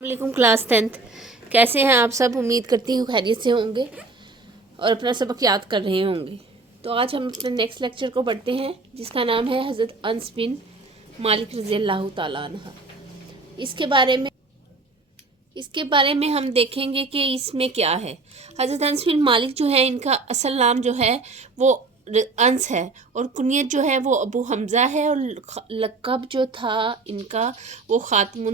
वालेकुम class 10th। कैसे हैं आप सब? उम्मीद करती हूँ खैरियत से होंगे और अपना सबक याद कर रहे होंगे। तो आज हम अपने नेक्स्ट लेक्चर को पढ़ते हैं जिसका नाम है हज़रत अनस बिन मालिक रज़ियल्लाहु ताला अन्हा। इसके बारे में हम देखेंगे कि इसमें क्या है। हज़रत अनस बिन मालिक जो है, इनका असल नाम जो है वो अंस है और कुनियत जो है वो अबू हमज़ा है और लक़ब जो था इनका वो ख़ातम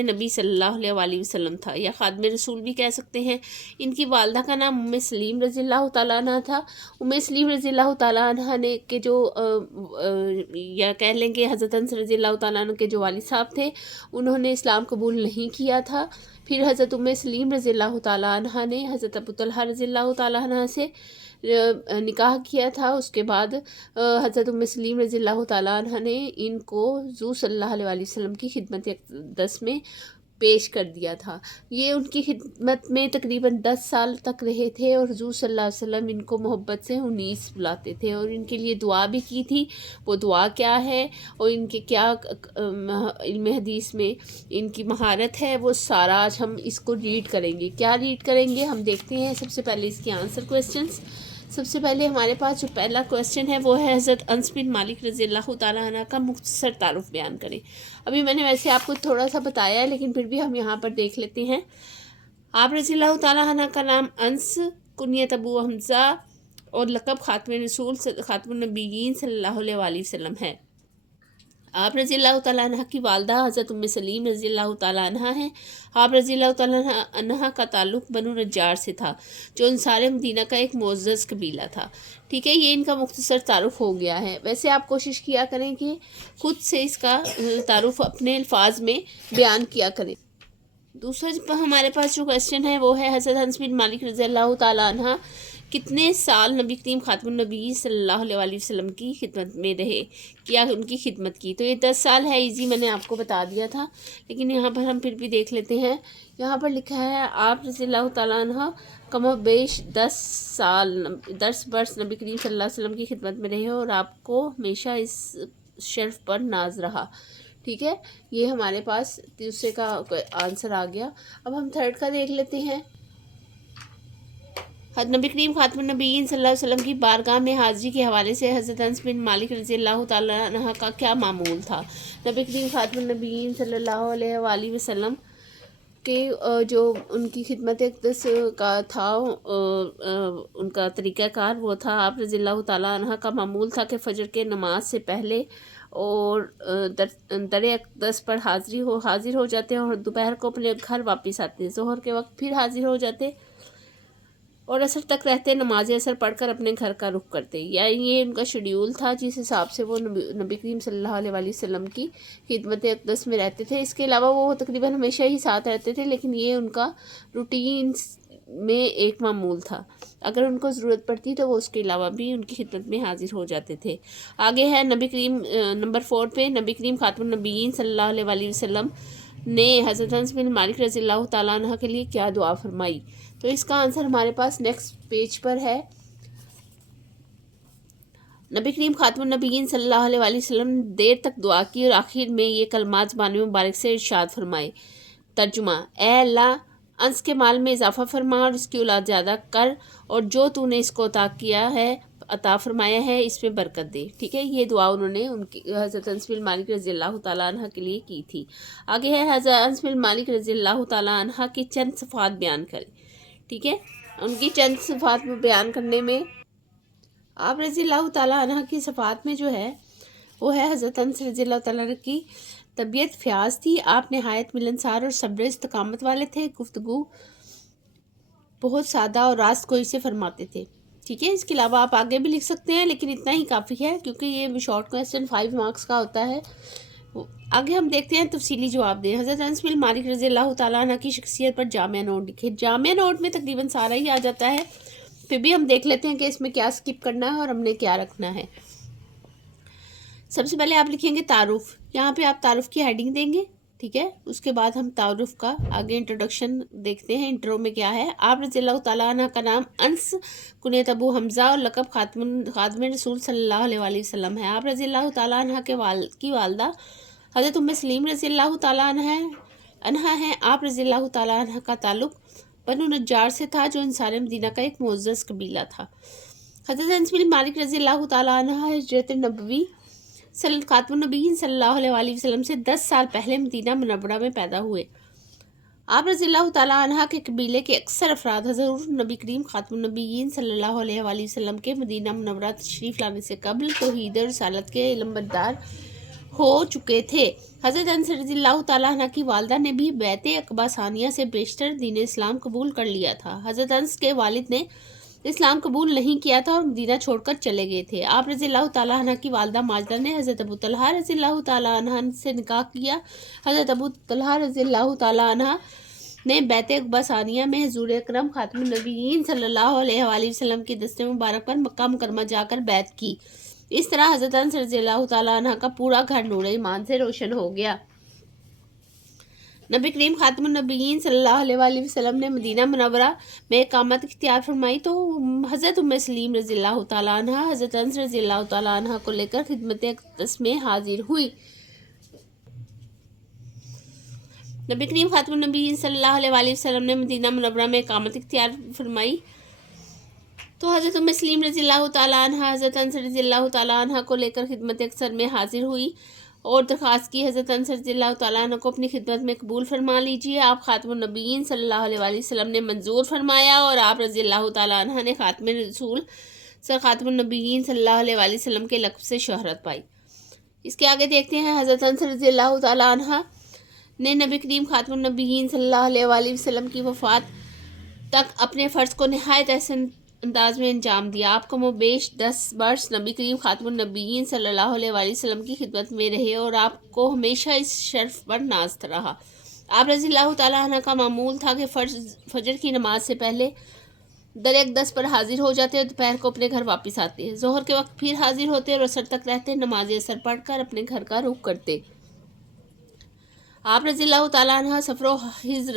नबी सल्लल्लाहु अलैहि वसल्लम था, या ख़ातम रसूल भी कह सकते हैं। इनकी वालदा का नाम उम्मे सलीम रज़ियल्लाहु ताला अन्हा था। उम्मे सलीम रज़ियल्लाहु ताला अन्हा ने के जो या कह लें कि हज़रत अनस रज़ियल्लाहु ताला अन्हु के जो वालिद साहब थे उन्होंने इस्लाम कबूल नहीं किया था। फिर हज़रत उम्मे सलीम रज़ियल्लाहु ताला अन्हा ने हज़रत अबू तलहा रज़ियल्लाहु ताला अन्हा से निकाह किया था। उसके बाद हज़रत उम्मे सलीम रज़ियल्लाहु ताला अन्हा ने इनको हुज़ूर सल्लल्लाहु अलैहि वसल्लम की खिदमत अक़दस में पेश कर दिया था। ये उनकी खिदमत में तकरीबन 10 साल तक रहे थे और हुज़ूर सल्लल्लाहु अलैहि वसल्लम इनको मोहब्बत से उनीस बुलाते थे और इनके लिए दुआ भी की थी। वो दुआ क्या है और इनके क्या इल्म हदीस में इनकी महारत है, वो सारा आज हम इसको रीड करेंगे। क्या रीड करेंगे हम देखते हैं। सबसे पहले इसके आंसर क्वेश्चंस। सबसे पहले हमारे पास जो पहला क्वेश्चन है वो है हज़रत अनस बिन मालिक रज़ियल्लाहु ताला अन्हु का मुख्तसर तारुफ बयान करें। अभी मैंने वैसे आपको थोड़ा सा बताया है लेकिन फिर भी हम यहाँ पर देख लेते हैं। आप रज़ियल्लाहु ताला अन्हु का नाम अंस, कुनियत अबू हमज़ा और लक़ब ख़ातम रसूल ख़ातमुन नबिय्यीन सल्लल्लाहु अलैहि वसल्लम है। आप रज़ियल्लाहु ताला अन्हा की वालदा हज़रत उम्मे सलीम रज़ियल्लाहु ताला अन्हा हैं। आप रज़ियल्लाहु ताला अन्हा का ताल्लुक़ बनु नज्जार से था जो अंसार मदीना का एक मुअज़्ज़ज़ कबीला था। ठीक है, ये इनका मुख्तसर तारुफ हो गया है। वैसे आप कोशिश किया करें कि खुद से इसका तारुफ अपने अल्फाज में बयान किया करें। दूसरा हमारे पास जो क्वेश्चन है वो है हज़रत अनस बिन मालिक रज़ियल्लाहु ताला अन्हा कितने साल नबी करीम ख़ातमुन नबी सल्लल्लाहु अलैहि वसल्लम की खिदमत में रहे, क्या उनकी खिदमत की। तो ये 10 साल है, इजी मैंने आपको बता दिया था, लेकिन यहाँ पर हम फिर भी देख लेते हैं। यहाँ पर लिखा है आप रज़ियल्लाहु ताला अन्हा कमोबेश 10 वर्ष नबी करीम सल्लल्लाहु अलैहि वसल्लम की खिदमत में रहे और आपको हमेशा इस शर्फ पर नाज रहा। ठीक है, ये हमारे पास दूसरे का आंसर आ गया। अब हम थर्ड का देख लेते हैं। नबी करीम ख़ातमुन नबिय्यीन सल्लल्लाहु अलैहि वसल्लम की बारगाह में हाज़िरी के हवाले से हज़रत अनस बिन मालिक रज़ियल्लाहु ताला अन्हा का क्या मामूल था। नबी करीम ख़ातमुन नबिय्यीन सल्लल्लाहु अलैहि वसल्लम के जो उनकी खिदमत अक़दस का था उनका तरीक़ाकार वो था। आप रज़ियल्लाहु ताला अन्हा का मामूल था कि फ़जर के नमाज से पहले और दर अक़दस पर हाज़िर हो जाते और दोपहर को अपने घर वापस आते, ज़ोहर के वक्त फिर हाज़िर हो जाते और असर तक रहते, नमाज असर पढ़कर अपने घर का रुख करते। या ये उनका शेड्यूल था जिस हिसाब से वो नबी करीम सल्लल्लाहु अलैहि वसल्लम की खिदमत अक़दस में रहते थे। इसके अलावा वो तकरीबन हमेशा ही साथ रहते थे, लेकिन ये उनका रूटीन में एक मामूल था। अगर उनको ज़रूरत पड़ती तो वो उसके अलावा भी उनकी खिदमत में हाज़िर हो जाते थे। आगे है नबी करीम नंबर 4 पे नबी करीम ख़ातमुन नबिय्यीन सल्लल्लाहु अलैहि वसल्लम ने हज़रत अनस बिन मालिक रज़ियल्लाहु ताला अन्हा के लिए क्या दुआ फरमाई। तो इसका आंसर हमारे पास नेक्स्ट पेज पर है। नबी करीम ख़ातमुन नबिय्यीन सल्लल्लाहु अलैहि वसल्लम ने देर तक दुआ की और आखिर में ये कलमात ज़बान मुबारक से इरशाद फरमाए। तर्जुमा: ए अल्लाह, अंस के माल में इजाफ़ा फरमा और उसकी औलाद ज़्यादा कर और जो तूने इसको अता फरमाया है इसमें बरकत दे। ठीक है, ये दुआ उन्होंने उनकी हज़रत अनस बिन मालिक रज़ियल्लाहु ताला अन्हा के लिए की थी। आगे है हज़रत अनस बिन मालिक रज़ियल्लाहु ताला अन्हा की चंद सिफ़ात बयान करें। ठीक है, उनकी चंद सिफ़ात में बयान करने में आप रज़ियल्लाहु ताला अन्हा की सिफ़ात में जो है वो है हज़रत अनस रज़ियल्लाहु ताला अन्हा की तबीयत फ़याज़ थी। आप नहायत मिलनसार और सब्र इस्तकामत वाले थे। गुफ्तगू बहुत सादा और रास्त गोई से फरमाते थे। ठीक है, इसके अलावा आप आगे भी लिख सकते हैं लेकिन इतना ही काफ़ी है क्योंकि ये शॉर्ट क्वेश्चन 5 मार्क्स का होता है। आगे हम देखते हैं तफसीली जवाब दें। हज़रत अनस बिन मालिक रज़ियल्लाहु ताला अन्हा की शख्सियत पर जामिया नोट लिखे। जामिया नोट में तकरीबन सारा ही आ जाता है, फिर भी हम देख लेते हैं कि इसमें क्या स्किप करना है और हमने क्या रखना है। सबसे पहले आप लिखेंगे तारुफ। यहाँ पे आप तारुफ की हेडिंग देंगे। ठीक है, उसके बाद हम तारुफ का आगे इंट्रोडक्शन देखते हैं। इंट्रो में क्या है। आप रज़ियल्लाहु ताला अन्हा का नाम अंस, कुनियत अबू हमज़ा और लक़ब ख़ातम रसूल सल्लल्लाहु अलैहि वसल्लम है। आप रज़ियल्लाहु ताला अन्हा की वालदा हज़रत उम्मे सलीम रज़ियल्लाहु ताला अन्हा है। عنہا ہیں۔ آپ رضی اللہ تعالیٰ عنہ کا تعلق بنو نجار سے تھا جو انصار مدینہ کا ایک معزز قبیلہ تھا۔ حضرت انس بن مالک رضی اللہ تعالیٰ عنہ ہجرت نبوی خاتم النبیین صلی اللہ علیہ وآلہ وسلم سے 10 سال پہلے مدینہ منورہ میں پیدا ہوئے۔ آپ رضی اللہ تعالیٰ عنہ کے قبیلے کے اکثر افراد حضور نبی کریم خاتم النبیین صلی اللہ علیہ وآلہ وسلم کے مدینہ منورہ تشریف لانے سے قبل توحید اور رسالت کے علم بردار ہو چکے تھے۔ حضرت انس رضی اللہ تعالیٰ عنہ کی والدہ نے بھی بیعت عقبہ ثانیہ سے بیشتر دین اسلام قبول کر لیا تھا۔ حضرت انس کے والد نے اسلام قبول نہیں کیا تھا اور مدینہ چھوڑ کر چلے گئے تھے۔ آپ رضی اللہ تعالیٰ عنہ کی والدہ ماجدہ نے حضرت ابو طلحہ رضی اللہ تعالیٰ عنہ سے نکاح کیا۔ حضرت ابو طلحہ رضی اللہ تعالیٰ عنہ نے بیعت عقبہ ثانیہ میں حضور اکرم خاتم النبیین صلی اللہ علیہ وآلہ وسلم کی دست مبارک پر مکہ مکرمہ جا کر بیعت کی۔ اس طرح حضرت انس رضی اللہ تعالیٰ عنہ کا پورا گھر نور ایمان سے روشن ہو گیا۔ نبی کریم خاتم النبیین صلی اللہ علیہ وآلہ وسلم نے مدینہ منورہ میں اقامت اختیار فرمائی تو حضرت ام سلیم رضی اللہ تعالیٰ عنہ حضرت انس رضی اللہ تعالیٰ عنہ کو لے کر خدمت اقدس میں حاضر ہوئی۔ نبی کریم خاتم النبیین صلی اللہ علیہ وآلہ وسلم نے مدینہ منورہ میں اقامت اختیار فرمائی تو حضرت ام سلیم رضی اللہ تعالیٰ عنہ حضرت انس رضی اللہ تعالیٰ عنہ کو لے کر خدمت اقدس میں حاضر ہوئی اور درخواست کی، حضرت انس رضی اللہ تعالیٰ عنہ کو اپنی خدمت میں قبول فرما لیجیے۔ آپ خاتم النبیین صلی اللہ علیہ وآلہ وسلم نے منظور فرمایا اور آپ رضی اللہ تعالیٰ عنہ نے خاتم رسول سر خاتم النبیین صلی اللہ علیہ وآلہ وسلم کے لقب سے شہرت پائی۔ اس کے آگے دیکھتے ہیں حضرت انس رضی اللہ تعالیٰ عنہ نے نبی کریم خاتم النبیین صلی اللہ علیہ وآلہ وسلم کی وفات تک اپنے فرض کو نہایت احسن انداز میں انجام دیا۔ آپ کو بیش 10 برس نبی کریم خاتم النبیین صلی اللہ علیہ وآلہ وسلم کی خدمت میں رہے اور آپ کو ہمیشہ اس شرف پر ناز رہا۔ آپ رضی اللہ تعالیٰ عنہ کا معمول تھا کہ فجر کی نماز سے پہلے در 10 پر حاضر ہو جاتے اور دوپہر کو اپنے گھر واپس آتے، ظہر کے وقت پھر حاضر ہوتے اور عصر تک رہتے، نماز عصر پڑھ کر اپنے گھر کا رخ کرتے۔ آپ رضی اللہ تعالیٰ عنہ سفر و حضر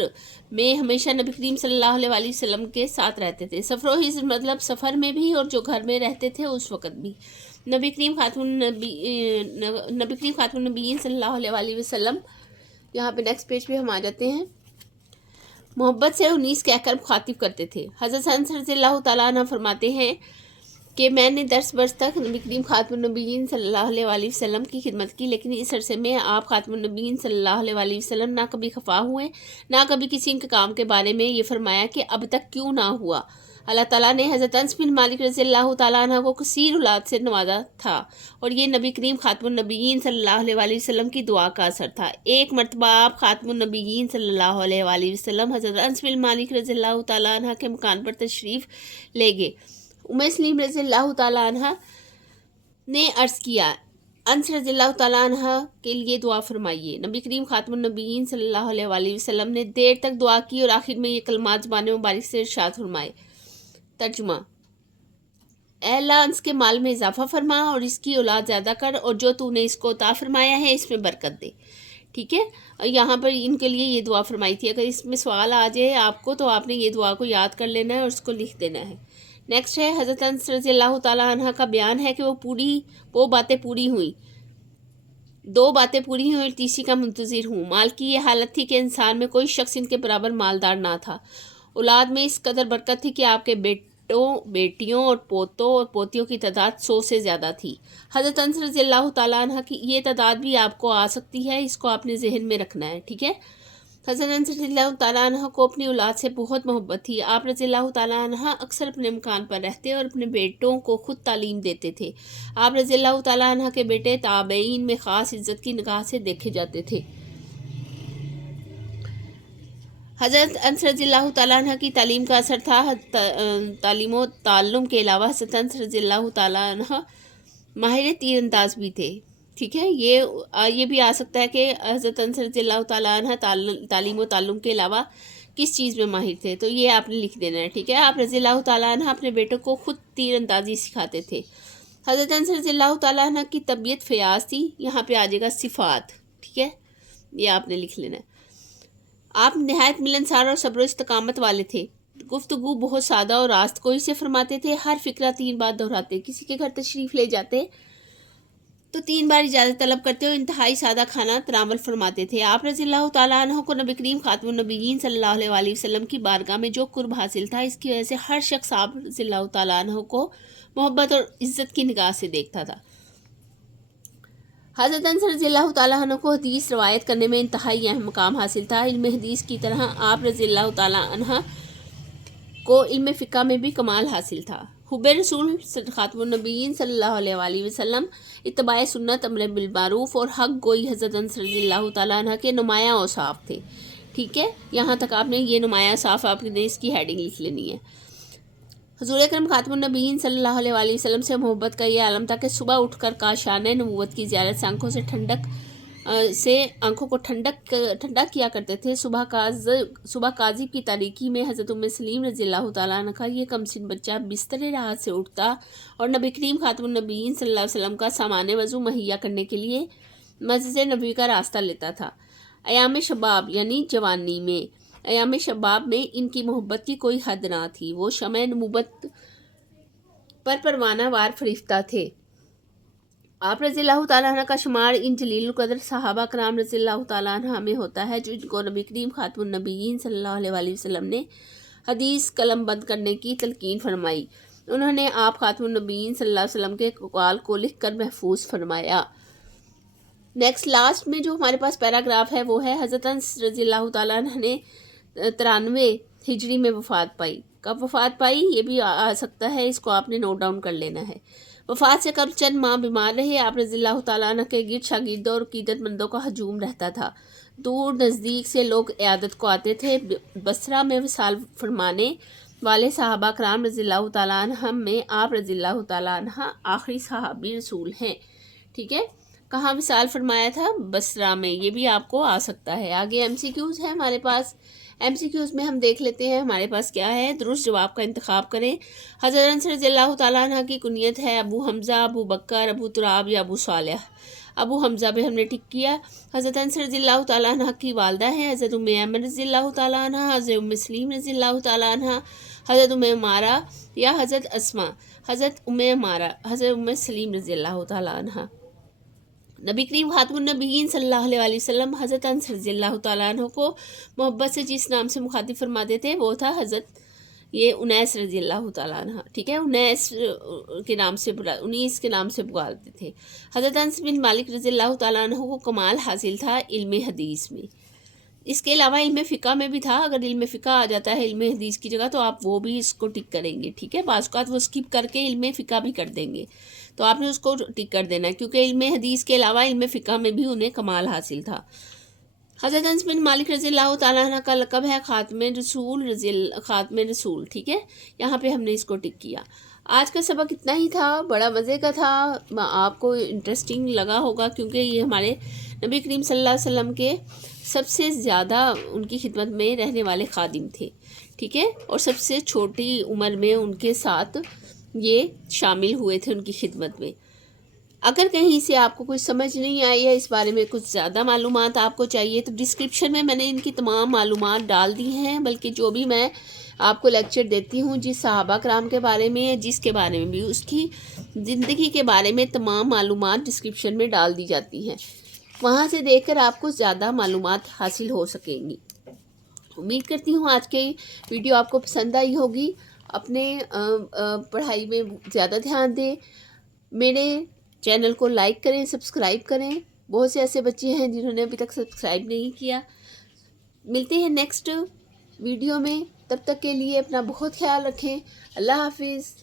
میں ہمیشہ نبی کریم صلی اللہ علیہ وآلہ وسلم کے ساتھ رہتے تھے۔ سفر و حضر مطلب سفر میں بھی اور جو گھر میں رہتے تھے اس وقت بھی۔ نبی کریم خاتم النبیین صلی اللہ علیہ وآلہ وسلم، یہاں پہ نیکسٹ پیج پہ ہم آ جاتے ہیں، محبت سے 19 کہہ کر مخاطب کرتے تھے۔ حضرت انس رضی اللہ تعالیٰ عنہ فرماتے ہیں کہ میں نے 10 برس تک نبی کریم خاتم النبیین صلی اللہ علیہ وآلہ وسلم کی خدمت کی، لیکن اس عرصے میں آپ خاتم النبیین صلی اللہ علیہ وآلہ وسلم نہ کبھی خفا ہوئے، نہ کبھی کسی کے کام کے بارے میں یہ فرمایا کہ اب تک کیوں نہ ہوا۔ اللہ تعالیٰ نے حضرت انس بن مالک رضی اللہ تعالیٰ عنہ کو کثیر اولاد سے نوازا تھا اور یہ نبی کریم خاتم النبیین صلی اللہ علیہ وآلہ وسلم کی دعا کا اثر تھا۔ ایک مرتبہ آپ خاتم النبیین صلی اللہ علیہ وآلہ وسلم حضرت انس بن مالک رضی اللہ تعالیٰ عنہ کے مکان پر تشریف لے گئے۔ ام سلیم رضی اللہ تعالیٰ عنہ نے عرض کیا، انس رضی اللہ تعالیٰ عنہ کے لیے دعا فرمائیے۔ نبی کریم خاتم النبیین صلی اللہ علیہ وآلہ وسلم نے دیر تک دعا کی اور آخر میں یہ کلمات زبان مبارک سے ارشاد فرمائے۔ ترجمہ: اے اللہ، انس کے مال میں اضافہ فرما اور اس کی اولاد زیادہ کر اور جو تو نے اس کو عطا فرمایا ہے اس میں برکت دے۔ ٹھیک ہے، یہاں پر ان کے لیے یہ دعا فرمائی تھی۔ اگر اس میں سوال آ جائے آپ کو تو آپ نے یہ دعا کو یاد کر لینا ہے اور اس کو لکھ دینا ہے۔ نیکسٹ ہے حضرت انس رضی اللہ تعالیٰ عنہ کا بیان ہے کہ وہ باتیں پوری ہوئیں، 2 باتیں پوری ہوئیں اور تیسری کا منتظر ہوں۔ مال کی یہ حالت تھی کہ انسان میں کوئی شخص ان کے برابر مالدار نہ تھا۔ اولاد میں اس قدر برکت تھی کہ آپ کے بیٹوں، بیٹیوں اور پوتوں اور پوتیوں کی تعداد 100 سے زیادہ تھی۔ حضرت انس رضی اللہ تعالیٰ عنہ کی یہ تعداد بھی آپ کو آ سکتی ہے، اس کو آپ نے ذہن میں رکھنا ہے۔ ٹھیک ہے، حضرت انس رضی اللہ تعالیٰ عنہ کو اپنی اولاد سے بہت محبت تھی۔ آپ رضی اللہ تعالیٰ عنہ اکثر اپنے مکان پر رہتے اور اپنے بیٹوں کو خود تعلیم دیتے تھے۔ آپ رضی اللہ تعالیٰ عنہ کے بیٹے تابعین میں خاص عزت کی نگاہ سے دیکھے جاتے تھے۔ حضرت انس رضی اللہ تعالیٰ عنہ کی تعلیم کا اثر تھا۔ تعلیم و تعلم کے علاوہ حضرت انس رضی اللہ تعالیٰ عنہ ماہر تیر انداز بھی تھے۔ ٹھیک ہے، یہ بھی آ سکتا ہے کہ حضرت انس رضی اللہ تعالیٰ عنہ تعلیم و تعلم کے علاوہ کس چیز میں ماہر تھے، تو یہ آپ نے لکھ دینا ہے۔ ٹھیک ہے، آپ رضی اللہ تعالیٰ عنہ اپنے بیٹوں کو خود تیر اندازی سکھاتے تھے۔ حضرت انس رضی اللہ تعالیٰ عنہ کی طبیعت فیاض تھی، یہاں پہ آ جائے گا صفات۔ ٹھیک ہے، یہ آپ نے لکھ لینا ہے۔ آپ نہایت ملنسار اور صبر و استقامت والے تھے۔ گفتگو بہت سادہ اور راست گوئی سے فرماتے تھے۔ ہر فکرہ 3 بار دہراتے۔ کسی کے گھر تشریف لے جاتے तो 3 बार इजाज़त तलब करते हुए इंतहाई सादा खाना तनावल फरमाते थे। आप रज़ियल्लाहु ताला अन्हु को नबी करीम खातमुन नबिय्यीन सल्लल्लाहु अलैहि वसल्लम की बारगाह में जो कुर्ब हासिल था, इसकी वजह से हर शख्स आप रज़ियल्लाहु ताला अन्हु को मोहब्बत और इज़्ज़त की निगाह से देखता था। हज़रत अनस रज़ियल्लाहु ताला अन्हु को हदीस रवायत करने में इंतहाई अहम मकाम हासिल था। इल्म हदीस की तरह आप रज़ियल्लाहु ताला अन्हा को इल्म फ़िक़्ह में भी कमाल हासिल था। हुब्बे रसूल खातमुन नबिय्यीन सल्लल्लाहु अलैहि वसल्लम, इत्तिबाए सुन्नत, अम्र बिल मारूफ और हक़ गोई हज़रत अनस रज़ियल्लाहु ताला अन्हा के नुमायाँ औसाफ़ थे। ठीक है, यहाँ तक आपने ये नुमायाँ औसाफ़ आपने इसकी हेडिंग लिख लेनी है। हुज़ूर अकरम खातमुन नबिय्यीन सल्लल्लाहु अलैहि वसल्लम से मोहब्बत का ये आलम था कि सुबह उठकर काशाने नबूवत की ज़ियारत से आंखों को ठंडा किया करते थे। सुबह काज़िब की तारीकी में हज़रत उम्मे सलीम रज़ियल्लाहु ताला अन्हा का ये कमसिन बच्चा बिस्तर राहत से उठता और नबी करीम खातमुन नबिय्यीन सल्लल्लाहु अलैहि वसल्लम का सामाने वज़ू मुहैया करने के लिए मस्जिद नबवी का रास्ता लेता था। अयाम शबाब यानी जवानी में, अयाम शबाब में इनकी मोहब्बत की कोई हद ना थी। वो शमए नबूवत पर परवाना वार फरिश्ता थे। आप रज़ियल्लाहु ताला अन्हा का शुमार इन जलील क़द्र सहाबा कराम रज़ियल्लाहु ताला अन्हा में होता है, जो इनको नबी करीम खातमुन नबिय्यीन सल्लल्लाहु अलैहि वसल्लम ने हदीस कलम बंद करने की तलकीन फरमाई। उन्होंने आप खातमुन नबिय्यीन सल्लल्लाहु अलैहि वसल्लम के अक़वाल को लिख कर महफूज फरमाया। नेक्स्ट लास्ट में जो हमारे पास पैराग्राफ है वो है हज़रत अनस रज़ियल्लाहु ताला अन्हा ने 93 हिजरी में वफ़ात पाई। कब वफ़ात पाई ये भी आ सकता है, इसको आपने नोट डाउन कर लेना है। वफ़ात से कब चंद माह बीमार रहे। आप रज़ियल्लाहु ताला अन्हा के गिर्द शागिर्दों और अक़ीदतमंदों का हजूम रहता था। दूर नज़दीक से लोग इयादत को आते थे। बसरा में विसाल फरमाने वाले सहाबा कराम रज़ियल्लाहु ताला अन्हुम में आप रज़ियल्लाहु ताला अन्हा आखिरी सहाबी रसूल हैं। ठीक है, कहाँ विसाल फरमाया था? बसरा में। ये भी आपको आ सकता है। आगे एमसीक्यूज़ है हमारे पास। एमसीक्यूज़ में हम देख लेते हैं हमारे पास क्या है। दुरुस्त जवाब का इंतखाब करें। हज़रत अनस रज़ियल्लाहु ताला अन्हा की कुनियत है अबू हमज़ा, अबू बकर, अबू तुराब या अबू सालेह। अबू हमज़ा पे हमने टिक किया। हज़रत अनस रज़ियल्लाहु ताला अन्हा की वालदा है हज़रत उम्मे ऐमन रज़ियल्लाहु ताला अन्हा, हज़रत उम्मे सलीम रज़ियल्लाहु ताला अन्हा, हज़रत उम्मे मारा या हज़रत अस्मा, हज़रत उम्मे मारा, हज़रत उम्मे सलीम रज़ियल्लाहु ताला अन्हा। नबी करीम खातमुन नबिय्यीन सल्लल्लाहु अलैहि वसल्लम हज़रत अनस रज़ियल्लाहु ताला अन्हु को मोहब्बत से जिस नाम से मुखातिब फरमाते थे वो था हज़रत उनैस रज़ियल्लाहु ताला अन्हा। ठीक है, उनैस के नाम से 19 के नाम से पुकारते थे। हज़रत अनस बिन मालिक रज़ियल्लाहु ताला अन्हु को कमाल हासिल था इल्म हदीस में। इसके अलावा इल्म फ़िक़्ह में भी था। अगर इल्म फ़िक़्ह आ जाता है इल्म हदीस की जगह तो आप वो भी इसको टिक करेंगे। ठीक है, बाज़ औक़ात वो स्किप करके इल्म फ़िक़्ह भी कर देंगे, तो आपने उसको टिक कर देना है, क्योंकि इल्म हदीस के अलावा इल्म फ़िक़्ह में भी उन्हें कमाल हासिल था। हज़रत अनस बिन मालिक रज़ियल्लाहु ताला अन्हु का लक़ब है ख़ातमे रसूल। ठीक है, यहाँ पे हमने इसको टिक किया। आज का सबक इतना ही था, बड़ा मज़े का था, आपको इंटरेस्टिंग लगा होगा, क्योंकि ये हमारे नबी करीम सल्लल्लाहु अलैहि वसल्लम के सबसे ज़्यादा उनकी खिदमत में रहने वाले खादिम थे। ठीक है, और सबसे छोटी उम्र में उनके साथ ये शामिल हुए थे उनकी खिदमत में। अगर कहीं से आपको कुछ समझ नहीं आई है, इस बारे में कुछ ज़्यादा मालूमात आपको चाहिए, तो डिस्क्रिप्शन में मैंने इनकी तमाम मालूमात डाल दी हैं। बल्कि जो भी मैं आपको लेक्चर देती हूँ जिस सहाबा कराम के बारे में, जिसके बारे में भी, उसकी ज़िंदगी के बारे में तमाम मालूमात डिस्क्रिप्शन में डाल दी जाती हैं। वहाँ से देखकर आपको ज़्यादा मालूमात हासिल हो सकेंगी। उम्मीद करती हूँ आज की वीडियो आपको पसंद आई होगी। अपने पढ़ाई में ज़्यादा ध्यान दें। मेरे चैनल को लाइक करें, सब्सक्राइब करें। बहुत से ऐसे बच्चे हैं जिन्होंने अभी तक सब्सक्राइब नहीं किया। मिलते हैं नेक्स्ट वीडियो में, तब तक के लिए अपना बहुत ख्याल रखें। अल्लाह हाफिज़।